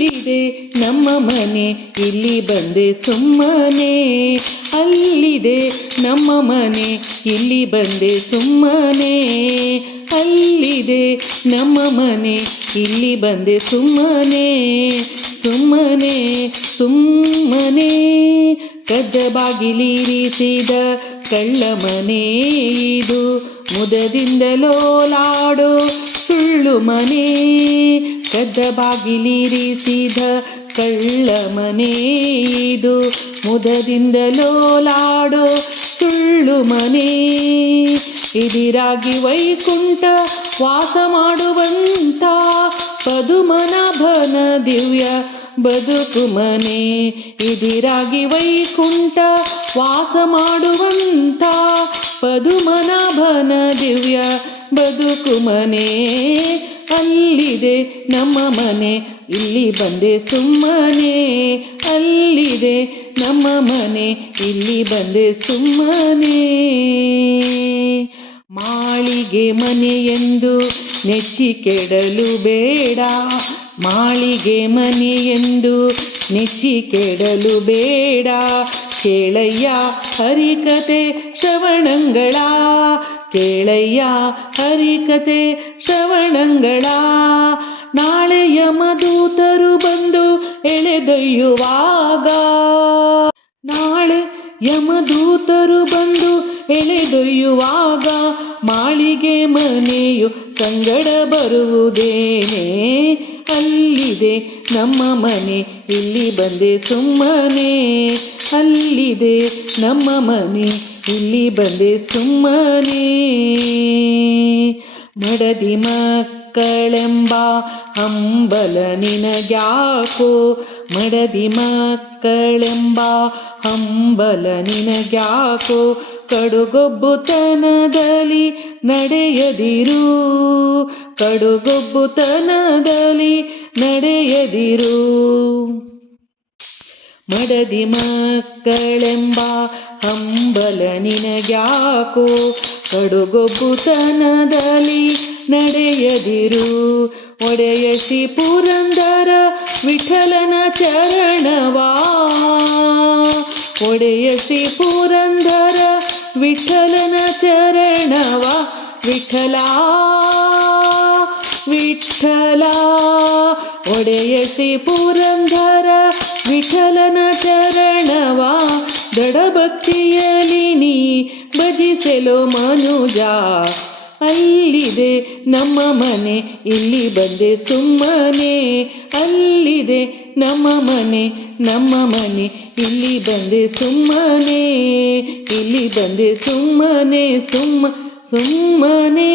ಅಲ್ಲಿದೆ ನಮ್ಮ ಮನೆ ಇಲ್ಲಿ ಬಂದೆ ಸುಮ್ಮನೆ, ಅಲ್ಲಿದೆ ನಮ್ಮ ಮನೆ ಇಲ್ಲಿ ಬಂದೆ ಸುಮ್ಮನೆ, ಅಲ್ಲಿದೆ ನಮ್ಮ ಮನೆ ಇಲ್ಲಿ ಬಂದೆ ಸುಮ್ಮನೆ, ಸುಮ್ಮನೆ ಸುಮ್ಮನೆ. ಕದ್ದ ಬಾಗಿಲಿರಿಸಿದ ಕಳ್ಳ ಮನೆ ಇದು, ಮುದದಿಂದ ಲೋಲಾಡೋ ಸುಳ್ಳು ಮನೆ. ಕದ್ದ ಬಾಗಿಲಿರಿಸಿದ ಕಳ್ಳ ಮನೆ ಇದು, ಮುದದಿಂದ ಲೋಲಾಡೋ ಸುಳ್ಳು ಮನೆ. ಇದಿರಾಗಿ ವೈಕುಂಠ ವಾಸ ಮಾಡುವಂಥ ಪದುಮನಾಭನ ದಿವ್ಯ ಬದುಕು ಮನೆ. ಇದಿರಾಗಿ ವೈಕುಂಠ ವಾಸ ಮಾಡುವಂಥ ಪದುಮನಾಭನ ದಿವ್ಯ ಬದುಕು ಮನೆ. ಅಲ್ಲಿದೆ ನಮ್ಮ ಮನೆ ಇಲ್ಲಿ ಬಂದೆ ಸುಮ್ಮನೆ, ಅಲ್ಲಿದೆ ನಮ್ಮ ಮನೆ ಇಲ್ಲಿ ಬಂದೆ ಸುಮ್ಮನೆ. ಮಾಳಿಗೆ ಮನೆಯೆಂದು ನೆಚ್ಚಿ ಕೆಡಲು ಬೇಡ, ಮಾಳಿಗೆ ಮನೆಯೆಂದು ನೆಚ್ಚಿ ಕೆಡಲು ಬೇಡ. ಕೇಳಯ್ಯ ಹರಿಕತೆ ಶ್ರವಣಂಗಳ, ಕೇಳಯ್ಯ ಹರಿಕತೆ ಶ್ರವಣಂಗಳ. ನಾಳೆ ಯಮದೂತರು ಬಂದು ಎಳೆದೊಯ್ಯುವಾಗ, ನಾಳೆ ಯಮದೂತರು ಬಂದು ಎಳೆದೊಯ್ಯುವಾಗ, ಮಾಳಿಗೆ ಮನೆಯು ಸಂಗಡ ಬರುವುದೇನೆ. ಅಲ್ಲಿದೆ ನಮ್ಮ ಮನೆ ಇಲ್ಲಿ ಬಂದೆ ಸುಮ್ಮನೆ, ಅಲ್ಲಿದೆ ನಮ್ಮ ಮನೆ ಇಲ್ಲಿ ಬಂದೆ ಸುಮ್ಮನೆ. ಮಡದಿ ಮಕ್ಕಳೆಂಬ ಹಂಬಲ ನಿನಗ್ಯಾಕೋ, ಮಡದಿ ಮಕ್ಕಳೆಂಬ ಹಂಬಲ ನಿನಗ್ಯಾಕೋ. ಕಡುಗೊಬ್ಬುತನದಲ್ಲಿ ನಡೆಯದಿರು, ಕಡುಗೊಬ್ಬುತನದಲ್ಲಿ ನಡೆಯದಿರು. ಮಡದಿ ಮಕ್ಕಳೆಂಬ ಹಂಬಲ ನಿನಗ್ಯಾಕೋ, ಕಡುಗೊಬ್ಬುತನದಲ್ಲಿ ನಡೆಯದಿರು. ಒಡೆಯಸಿ ಪುರಂದರ ವಿಠಲನ ಚರಣವಾ, ಒಡೆಯಸಿ ಪುರಂದರ ವಿಠಲನ ಚರಣವ. ವಿಠಲ ವಿಠಲ ಒಡೆಯಸಿ ಪುರಂದರ ವಿಠಲನ ಚರಣವ. ದಡಭಕ್ತಿಯಲಿ ನೀ ಭಜಿಸೆಲೋ ಮನುಜ, ಅಲ್ಲಿದೆ ನಮ್ಮ ಮನೆ ಇಲ್ಲಿ ಬಂದೆ ಸುಮ್ಮನೆ, ಅಲ್ಲಿದೆ ನಮ್ಮ ಮನೆ ನಮ್ಮ ಮನೆ ಇಲ್ಲಿ ಬಂದೆ ಸುಮ್ಮನೆ, ಇಲ್ಲಿ ಬಂದೆ ಸುಮ್ಮನೆ ಸುಮ್ಮನೆ.